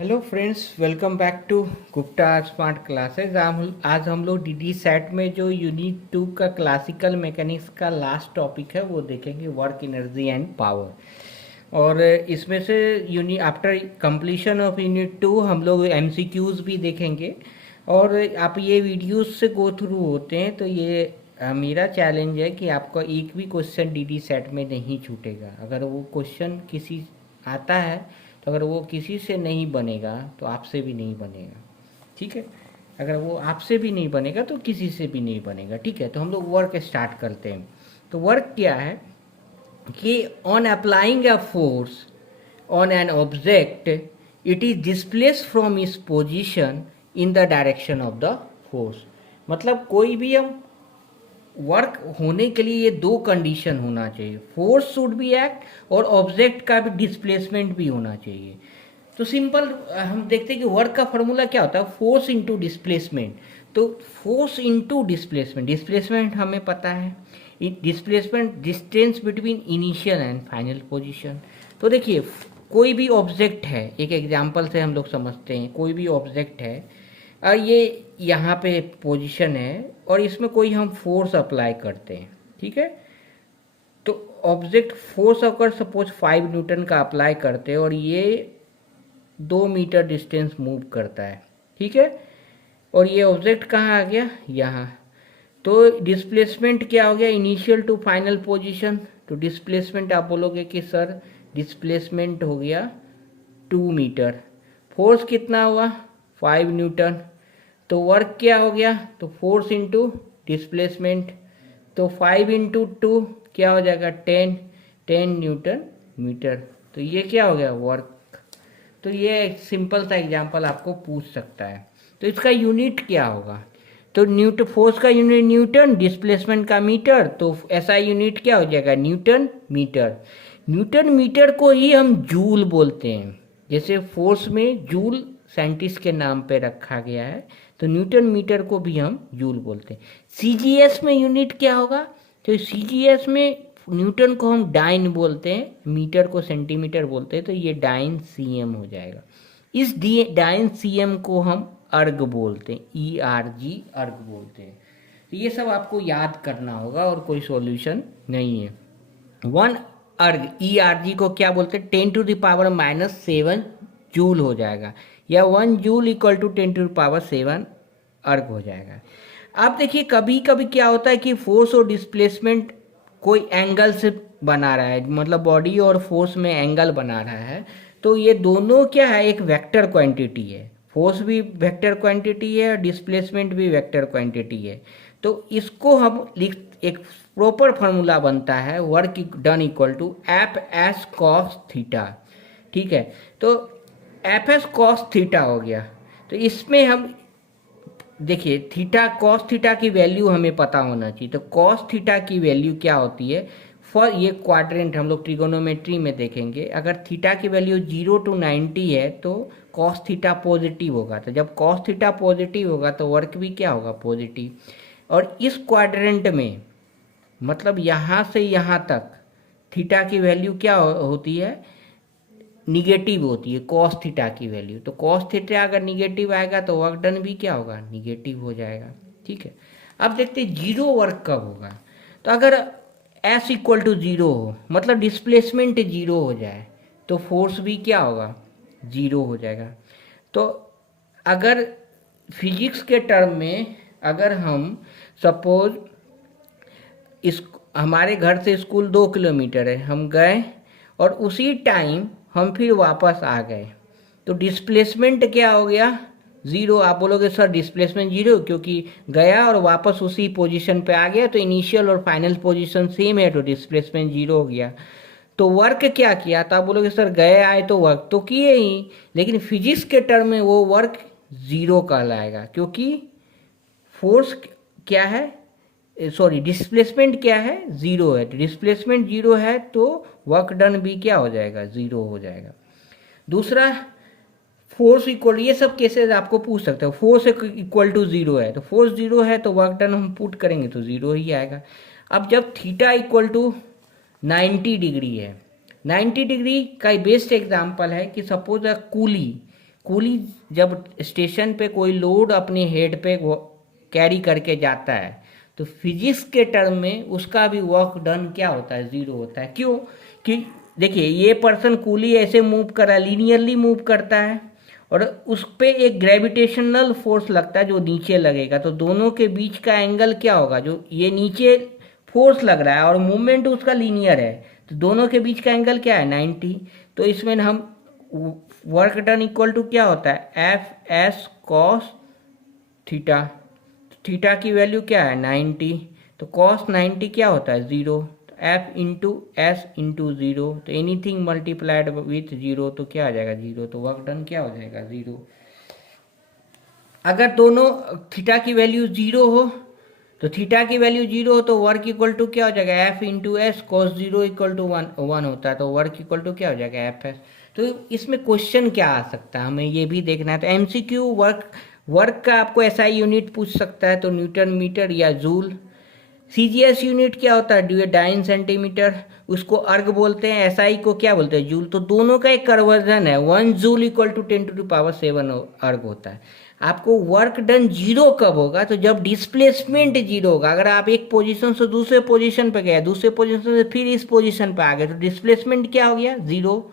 Hello friends, welcome back to Gupta smart classes. आज हम लोग डीडी सेट में जो यूनिट 2 का क्लासिकल मैकेनिक्स का लास्ट टॉपिक है वो देखेंगे, वर्क एनर्जी एंड पावर। और इसमें से unit after completion of unit 2 हम लोग एमसीक्यूज भी देखेंगे। और आप ये वीडियोस से गो थ्रू होते हैं तो ये मेरा चैलेंज है कि आपका एक भी क्वेश्चन डीडी सेट में नहीं छूटेगा। अगर वो क्वेश्चन किसी आता है तो अगर वो किसी से नहीं बनेगा तो आपसे भी नहीं बनेगा, ठीक है। अगर वो आपसे भी नहीं बनेगा तो किसी से भी नहीं बनेगा, ठीक है। तो हम लोग वर्क स्टार्ट करते हैं। तो वर्क क्या है कि on applying a force on an object it is displace from its position in the direction of the force. मतलब कोई भी हम वर्क होने के लिए ये दो कंडीशन होना चाहिए, फोर्स शुड बी एक्ट और ऑब्जेक्ट का भी डिस्प्लेसमेंट भी होना चाहिए। तो सिंपल हम देखते हैं कि वर्क का फॉर्मूला क्या होता है, फोर्स इनटू डिस्प्लेसमेंट। तो फोर्स इनटू डिस्प्लेसमेंट, डिस्प्लेसमेंट हमें पता है, displacement distance between initial and final position. तो देखिए कोई भी ऑब्जेक्ट है, एक एग्जांपल से हम लोग समझते हैं, कोई भी ऑब्जेक्ट है और ये यहाँ पे पोजीशन है और इसमें कोई हम फोर्स अप्लाई करते हैं, ठीक है। तो ऑब्जेक्ट फोर्स अगर सपोज 5 न्यूटन का अप्लाई करते हैं और ये 2 मीटर डिस्टेंस मूव करता है, ठीक है। और ये ऑब्जेक्ट कहाँ आ गया, यहाँ। तो डिस्प्लेसमेंट क्या हो गया, इनिशियल टू फाइनल पोजीशन। तो डिस्प्लेसमेंट आप बोलोगे कि सर डिस्प्लेसमेंट हो गया 2 मीटर, फोर्स कितना हुआ 5 न्यूटन। तो वर्क क्या हो गया, तो फोर्स इंटू डिस्प्लेसमेंट। तो 5 इंटू 2 क्या हो जाएगा 10 न्यूटन मीटर। तो ये क्या हो गया वर्क। तो ये एक सिंपल सा एग्जांपल आपको पूछ सकता है। तो इसका यूनिट क्या होगा, तो न्यूटन, फोर्स का यूनिट न्यूटन, डिस्प्लेसमेंट का मीटर। तो ऐसा यूनिट क्या हो जाएगा न्यूटन मीटर। न्यूटन मीटर को ही हम जूल बोलते हैं, जैसे फोर्स में जूल साइंटिस्ट के नाम पे रखा गया है, तो न्यूटन मीटर को भी हम जूल बोलते हैं। सीजीएस में यूनिट क्या होगा, तो सीजीएस में न्यूटन को हम डाइन बोलते हैं, मीटर को सेंटीमीटर बोलते हैं, तो ये डाइन सीएम हो जाएगा। इस डाइन सीएम को हम अर्ग बोलते हैं, ERG अर्ग बोलते हैं। तो ये सब आपको याद करना होगा और कोई सॉल्यूशन नहीं है। 1 अर्ग ERG को क्या बोलते हैं, 10⁻⁻7 जूल हो जाएगा, या 1 जूल इक्वल टू 10⁻7 अर्ग हो जाएगा। अब देखिए कभी कभी क्या होता है कि फोर्स और डिस्प्लेसमेंट कोई एंगल से बना रहा है, मतलब बॉडी और फोर्स में एंगल बना रहा है। तो ये दोनों क्या है, एक वेक्टर क्वांटिटी है, फोर्स भी वेक्टर क्वांटिटी है और डिस्प्लेसमेंट भी वेक्टर क्वांटिटी है। तो इसको हम लिख, एक प्रॉपर फार्मूला बनता है, work done equal to F S cos theta, ठीक है। तो एफ एस कॉस थीटा हो गया। तो इसमें हम देखिए थीटा, कॉस थीटा की वैल्यू हमें पता होना चाहिए। तो कॉस थीटा की वैल्यू क्या होती है, फॉर ये क्वाड्रेंट हम लोग ट्रिगोनोमेट्री में देखेंगे, अगर थीटा की वैल्यू 0 to 90 है तो कॉस थीटा पॉजिटिव होगा। तो जब कॉस थीटा पॉजिटिव होगा तो वर्क भी क्या होगा, पॉजिटिव। और इस क्वाड्रेंट में मतलब यहाँ से यहाँ तक थीटा की वैल्यू क्या होती है, निगेटिव होती है कॉस थीटा की वैल्यू। तो कॉस थीटा अगर निगेटिव आएगा तो वर्क डन भी क्या होगा, निगेटिव हो जाएगा, ठीक है। अब देखते हैं जीरो वर्क कब होगा। तो अगर एस इक्वल टू जीरो हो, मतलब डिस्प्लेसमेंट जीरो हो जाए, तो फोर्स भी क्या होगा, जीरो हो जाएगा। तो अगर फिजिक्स के टर्म में अगर हम सपोज इस, हमारे घर से स्कूल 2 किलोमीटर है, हम गए और उसी टाइम हम फिर वापस आ गए, तो डिस्प्लेसमेंट क्या हो गया, ज़ीरो। आप बोलोगे सर डिस्प्लेसमेंट जीरो, क्योंकि गया और वापस उसी पोजीशन पे आ गया, तो इनिशियल और फाइनल पोजीशन सेम है, तो डिस्प्लेसमेंट जीरो हो गया। तो वर्क क्या किया, तो आप बोलोगे सर गए आए तो वर्क तो किए ही, लेकिन फिजिक्स के टर्म में वो वर्क ज़ीरो कहलाएगा, क्योंकि फोर्स क्या है, सॉरी डिस्प्लेसमेंट क्या है, जीरो है। तो डिस्प्लेसमेंट जीरो है तो वर्क डन भी क्या हो जाएगा, जीरो हो जाएगा। दूसरा फोर्स इक्वल, ये सब केसेस आपको पूछ सकते हो, फोर्स इक्वल टू जीरो है, तो फोर्स जीरो है तो वर्क डन हम पुट करेंगे तो जीरो ही आएगा। अब जब थीटा इक्वल टू 90 डिग्री है, 90 डिग्री का बेस्ट एग्जाम्पल है कि सपोज अ कूली, कूली जब स्टेशन पे कोई लोड अपने हेड पे कैरी करके जाता है तो फिजिक्स के टर्म में उसका भी वर्क डन क्या होता है, जीरो होता है। क्यों? कि देखिए ये पर्सन कूली ऐसे मूव कर रहा है, लीनियरली मूव करता है और उस पे एक ग्रेविटेशनल फोर्स लगता है जो नीचे लगेगा, तो दोनों के बीच का एंगल क्या होगा, जो ये नीचे फोर्स लग रहा है और मूवमेंट उसका लीनियर है, तो दोनों के बीच का एंगल क्या है, 90। तो इसमें हम वर्क डन इक्वल टू क्या होता है, F S cos theta. Theta की वैल्यू क्या है, 90, तो कॉस 90 क्या होता है, zero. F into S into zero, तो एनीथिंग मल्टीप्लाइड विथ जीरो तो क्या आ जाएगा, जीरो। तो वर्क डन क्या हो जाएगा, जीरो। अगर दोनों थीटा की वैल्यू जीरो हो, तो थीटा की वैल्यू जीरो हो तो वर्क इक्वल टू क्या हो जाएगा, F into S cos zero equal to one होता है, तो वर्क इक्वल टू क्या हो जाएगा, एफ एस। तो इसमें क्वेश्चन क्या आ सकता है, हमें ये भी देखना है। तो एमसीक्यू वर्क का आपको एसआई यूनिट पूछ सकता है, तो न्यूटन मीटर या जूल। सीजीएस यूनिट क्या होता है, डाइन सेंटीमीटर, उसको अर्ग बोलते हैं। एसआई को क्या बोलते हैं, जूल। तो दोनों का एक कन्वर्जन है, 1 जूल इक्वल टू 10⁻7 अर्ग होता है। आपको वर्क डन जीरो कब होगा, तो जब डिस्प्लेसमेंट जीरो होगा। अगर आप एक पोजीशन से दूसरे पोजीशन पे गए, दूसरे पोजीशन से फिर इस पोजीशन पे आ गए, तो डिस्प्लेसमेंट क्या हो गया, जीरो।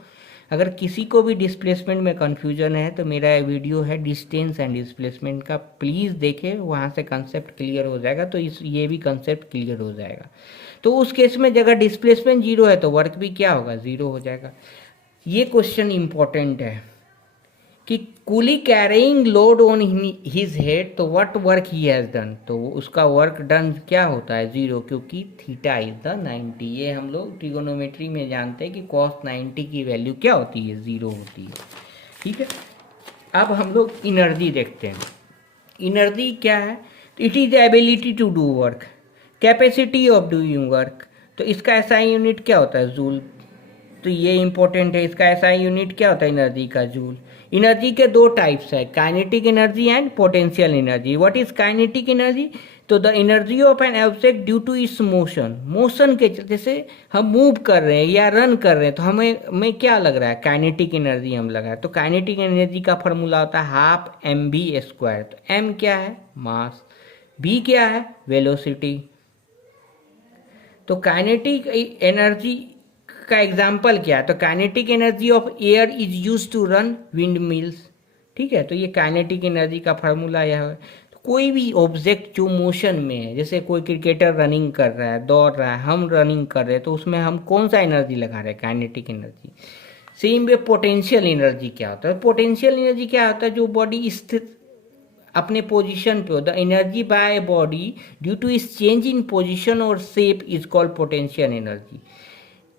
अगर किसी को भी डिस्प्लेसमेंट में कन्फ्यूजन है तो मेरा वीडियो है डिस्टेंस एंड डिस्प्लेसमेंट का, प्लीज़ देखें, वहाँ से कंसेप्ट क्लियर हो जाएगा। तो ये भी कंसेप्ट क्लियर हो जाएगा। तो उस केस में जगह डिस्प्लेसमेंट जीरो है तो वर्क भी क्या होगा, जीरो हो जाएगा। ये क्वेश्चन इंपॉर्टेंट है कि coolie carrying load on his head, तो what work he has done, तो उसका वर्क डन क्या होता है, जीरो, क्योंकि थीटा इज द 90। ये हम लोग ट्रिगोनोमेट्री में जानते हैं कि कॉस 90 की वैल्यू क्या होती है, जीरो होती है। ठीक है, अब हम लोग इनर्जी देखते हैं। इनर्जी क्या है, it is ability to do work, capacity of doing work. तो इसका एसआई यूनिट क्या होता है, जूल। तो ये इंपॉर्टेंट है, इसका एसआई यूनिट क्या होता है एनर्जी का, जूल। एनर्जी के दो टाइप्स है, kinetic energy and potential energy. What is kinetic energy, तो the energy of an object due to its motion के, जैसे हम मूव कर रहे हैं या रन कर रहे हैं तो हमें क्या लग रहा है, काइनेटिक एनर्जी हम लगा है। तो काइनेटिक एनर्जी का फॉर्मूला होता है हाफ mv²। तो m क्या है, मास, v क्या है, वेलोसिटी। तो काइनेटिक एनर्जी का एग्जाम्पल क्या है, तो kinetic energy of air is use to run wind mills. ठीक है, तो ये काइनेटिक एनर्जी का फार्मूला यह है। तो कोई भी ऑब्जेक्ट जो मोशन में है, जैसे कोई क्रिकेटर रनिंग कर रहा है, दौड़ रहा है, हम रनिंग कर रहे हैं, तो उसमें हम कौन सा एनर्जी लगा रहे हैं, kinetic energy. Same way potential energy क्या होता है, पोटेंशियल एनर्जी क्या होता है, जो बॉडी स्थित अपने पोजीशन पे हो, the energy by body due to इस चेंज इन पोजीशन और shape is called potential energy.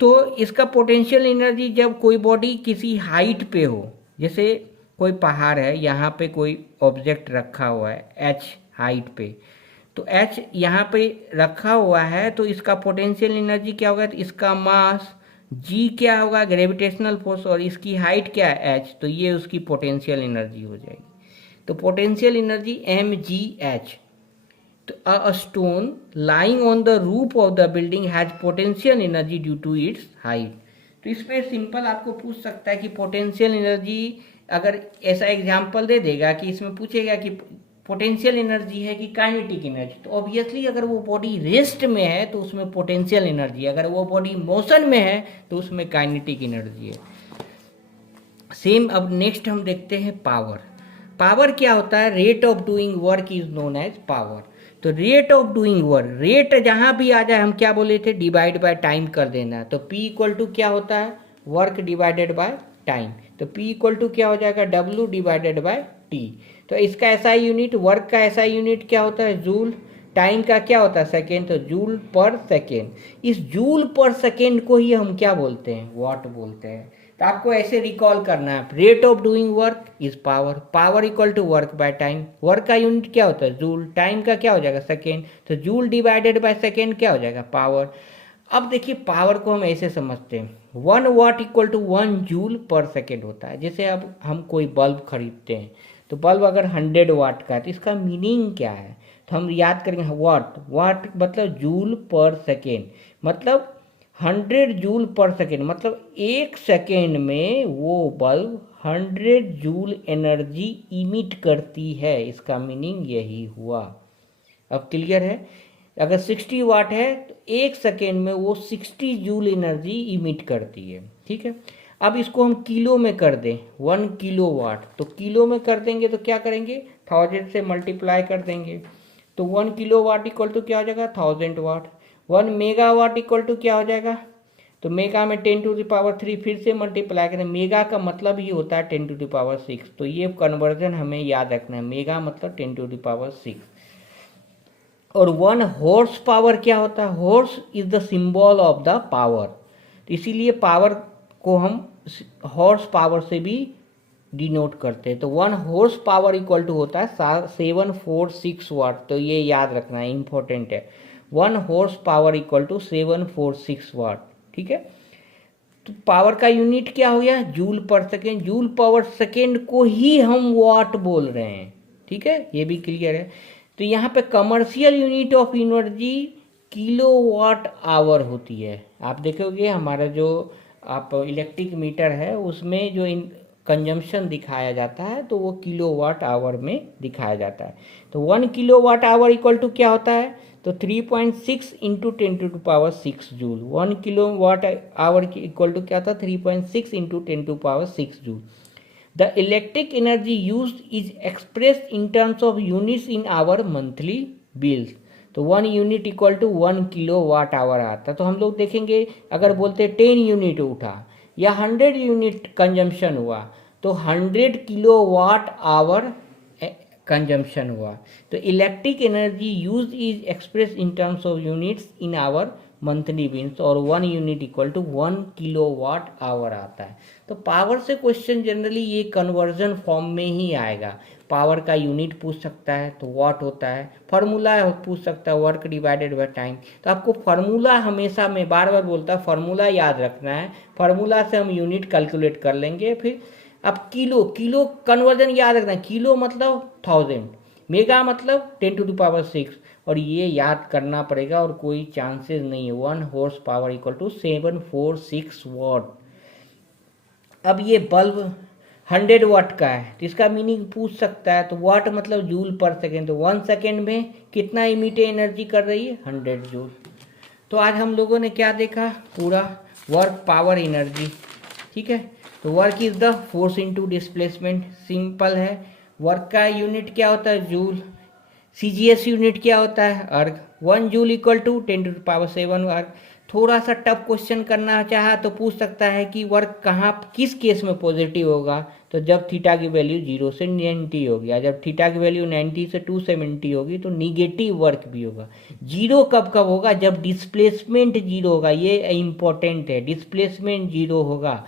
तो इसका पोटेंशियल एनर्जी जब कोई बॉडी किसी हाइट पे हो, जैसे कोई पहाड़ है, यहाँ पे कोई ऑब्जेक्ट रखा हुआ है h हाइट पे, तो h यहाँ पे रखा हुआ है, तो इसका पोटेंशियल एनर्जी क्या होगा, तो इसका मास g क्या होगा, ग्रेविटेशनल फोर्स, और इसकी हाइट क्या है, h, तो ये उसकी पोटेंशियल एनर्जी हो जाएगी। तो पोटेंशियल एनर्जी mgh। तो a stone lying on the roof of the building has potential energy due to its height। तो इसमें सिंपल आपको पूछ सकता है कि पोटेंशियल एनर्जी, अगर ऐसा एग्जांपल दे देगा कि इसमें पूछेगा कि पोटेंशियल एनर्जी है कि काइनेटिक एनर्जी, तो ऑब्वियसली अगर वो बॉडी रेस्ट में है तो उसमें पोटेंशियल एनर्जी है, अगर वो बॉडी मोशन में है तो उसमें काइनेटिक एनर्जी है। सेम अब नेक्स्ट हम देखते हैं पावर। पावर क्या होता है, rate of doing work is known as power. तो rate of doing work, rate जहाँ भी आ जाए हम क्या बोले थे, डिवाइड बाय टाइम कर देना। तो P इक्वल टू क्या होता है, वर्क डिवाइडेड बाय टाइम। तो P इक्वल टू क्या हो जाएगा, W डिवाइडेड बाय T। तो इसका एसआई यूनिट, वर्क का एसआई यूनिट क्या होता है, जूल। टाइम का क्या होता है, सेकेंड, तो जूल पर सेकेंड। इस जूल पर सेकेंड को ही हम क्या बोलते हैं, वॉट बोलते हैं। तो आपको ऐसे रिकॉल करना है, rate of doing work is power, power equal to work by time. Work का यूनिट क्या होता है, जूल। टाइम का क्या हो जाएगा, सेकेंड, तो जूल डिवाइडेड बाय सेकेंड क्या हो जाएगा, पावर। अब देखिए पावर को हम ऐसे समझते हैं, 1 watt equal to 1 joule per second होता है। जैसे अब हम कोई बल्ब खरीदते हैं, तो बल्ब अगर 100 वाट का है तो इसका मीनिंग क्या है, तो हम याद करेंगे वाट, वाट मतलब जूल पर सेकेंड, मतलब 100 जूल पर सेकेंड, मतलब 1 सेकेंड में वो बल्ब 100 जूल एनर्जी इमिट करती है, इसका मीनिंग यही हुआ। अब क्लियर है? अगर 60 वाट है तो 1 सेकेंड में वो 60 जूल एनर्जी इमिट करती है। ठीक है, अब इसको हम किलो में कर दें, 1 किलो वाट, तो किलो में कर देंगे तो क्या करेंगे, 1000 से मल्टीप्लाई कर देंगे, तो 1 किलो वाट इक्वल टू क्या हो जाएगा, 1000 वाट। 1 मेगा वाट इक्वल टू क्या हो जाएगा, तो मेगा में 10⁻³ फिर से मल्टीप्लाई करें, मेगा का मतलब ही होता है 10⁻6, तो ये कन्वर्जन हमें याद रखना है, मेगा मतलब 10⁻6। और 1 हॉर्स पावर क्या होता है, horse is the symbol of the power, तो इसीलिए पावर को हम हॉर्स पावर से भी डिनोट करते हैं। तो 1 हॉर्स पावर इक्वल टू होता है 746 वाट, तो ये याद रखना है, इंपॉर्टेंट है। 1 हॉर्स पावर इक्वल टू 746 वाट। ठीक है, तो पावर का यूनिट क्या हो गया, joule per second, joule power second को ही हम वाट बोल रहे हैं। ठीक है, ये भी क्लियर है। तो यहाँ पे commercial unit of energy kilowatt hour होती है। आप देखोगे हमारा जो आप इलेक्ट्रिक मीटर है उसमें जो कंजम्पशन दिखाया जाता है तो वो किलो वाट आवर में दिखाया जाता है। तो 1 kilowatt hour equal to क्या होता है, तो 3.6 into 10⁻6 joule. 1 kilowatt hour equal to क्या था, 3.6 into 10⁻6 joule. The electric energy used is expressed in terms of units in our monthly bills. तो 1 unit equal to 1 kilowatt hour आता है। तो हम लोग देखेंगे अगर बोलते 10 यूनिट उठा या 100 यूनिट कंजम्पशन हुआ तो 100 किलो वाट आवर कंजम्पशन हुआ। तो electric energy use is express in terms of units in our monthly bills, और 1 unit equal to 1 kilowatt hour आता है। तो पावर से क्वेश्चन जनरली ये कन्वर्जन फॉर्म में ही आएगा। पावर का यूनिट पूछ सकता है तो वाट होता है, फार्मूला पूछ सकता है वर्क डिवाइडेड बाय टाइम। तो आपको फार्मूला हमेशा, मैं बार बार बोलता हूँ, फार्मूला याद रखना है। फार्मूला से हम यूनिट कैलकुलेट कर लेंगे। फिर अब किलो, किलो कन्वर्जन याद रखना है, किलो मतलब 1000, मेगा मतलब 10⁻6, और ये याद करना पड़ेगा और कोई चांसेस नहीं है। 1 हॉर्स पावर इक्वल टू 746 वाट। अब ये बल्ब 100 वाट का है तो इसका मीनिंग पूछ सकता है, तो वाट मतलब जूल पर सेकेंड, तो 1 सेकेंड में कितना इमिट एनर्जी कर रही है, 100 जूल। तो आज हम लोगों ने क्या देखा, पूरा वर्क पावर एनर्जी। ठीक है, तो work is the force into displacement, simple है। वर्क का यूनिट क्या होता है, जूल। सीजीएस यूनिट क्या होता है, अर्ग। 1 जूल इक्वल टू 10⁻7 अर्ग। थोड़ा सा टफ क्वेश्चन करना चाहा तो पूछ सकता है कि वर्क कहाँ, किस केस में पॉजिटिव होगा, तो जब थीटा की वैल्यू 0 से 90 होगी, या जब थीटा की वैल्यू 90 से 270 होगी तो निगेटिव वर्क भी होगा। जीरो कब कब होगा, जब डिस्प्लेसमेंट जीरो होगा, ये इंपॉर्टेंट है, डिस्प्लेसमेंट जीरो होगा।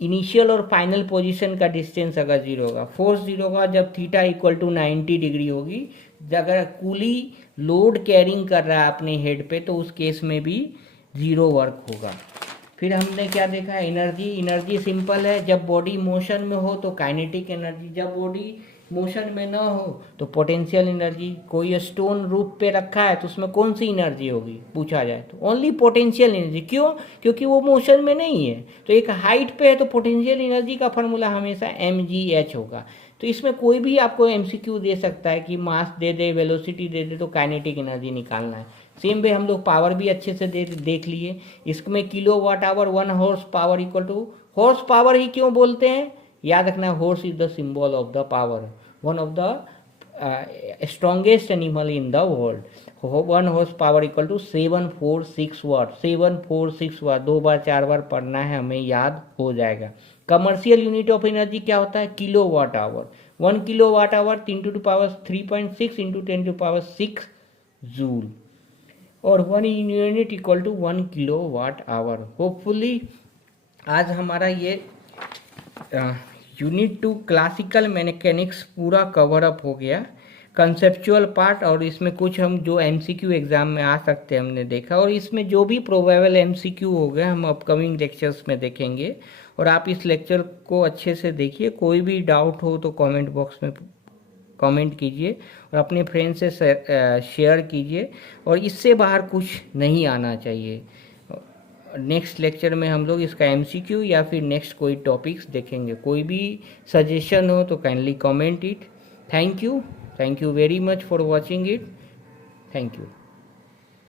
इनिशियल और फाइनल पोजीशन का डिस्टेंस अगर जीरो होगा। फोर्स जीरो होगा जब थीटा इक्वल टू 90 डिग्री होगी। अगर कूली लोड कैरिंग कर रहा है अपने हेड पे तो उस केस में भी जीरो वर्क होगा। फिर हमने क्या देखा, एनर्जी। एनर्जी सिंपल है, जब बॉडी मोशन में हो तो काइनेटिक एनर्जी, जब बॉडी मोशन में ना हो तो पोटेंशियल एनर्जी। कोई स्टोन रूफ पे रखा है तो उसमें कौन सी एनर्जी होगी पूछा जाए तो ओनली पोटेंशियल एनर्जी। क्यों, क्योंकि वो मोशन में नहीं है। तो एक हाइट पे है तो पोटेंशियल एनर्जी का फॉर्मूला हमेशा mgh होगा। तो इसमें कोई भी आपको एमसीक्यू दे सकता है कि मास दे दे, वेलोसिटी दे दे, तो काइनेटिक एनर्जी निकालना है। सेम वे हम लोग पावर भी अच्छे से देख लिए। इसमें kilowatt hour 1 horsepower equal to, horsepower ही क्यों बोलते हैं, याद रखना, horse is the symbol of the power, one of the strongest animal in the world. 1 horsepower equal to 746 watt. 746 watt 2 बार 4 बार पढ़ना है, हमें याद हो जाएगा। कमर्शियल यूनिट ऑफ एनर्जी क्या होता है, kilowatt hour. 1 kilowatt hour 3⁻3.6 into 10⁻6 joule, और 1 unit equal to 1 kilowatt hour. Hopefully आज हमारा ये यूनिट 2 क्लासिकल मैकेनिक्स पूरा कवर अप हो गया, कंसेप्चुअल पार्ट, और इसमें कुछ हम जो एमसीक्यू एग्जाम में आ सकते हैं हमने देखा, और इसमें जो भी प्रोबेबल एमसीक्यू हो गए हम अपकमिंग लेक्चर्स में देखेंगे। और आप इस लेक्चर को अच्छे से देखिए, कोई भी डाउट हो तो कमेंट बॉक्स में कमेंट कीजिए और अपने फ्रेंड से शेयर कीजिए, और इससे बाहर कुछ नहीं आना चाहिए। नेक्स्ट लेक्चर में हम लोग इसका एमसीक्यू या फिर नेक्स्ट कोई टॉपिक्स देखेंगे। कोई भी सजेशन हो तो kindly comment it. Thank you very much for watching it. Thank you.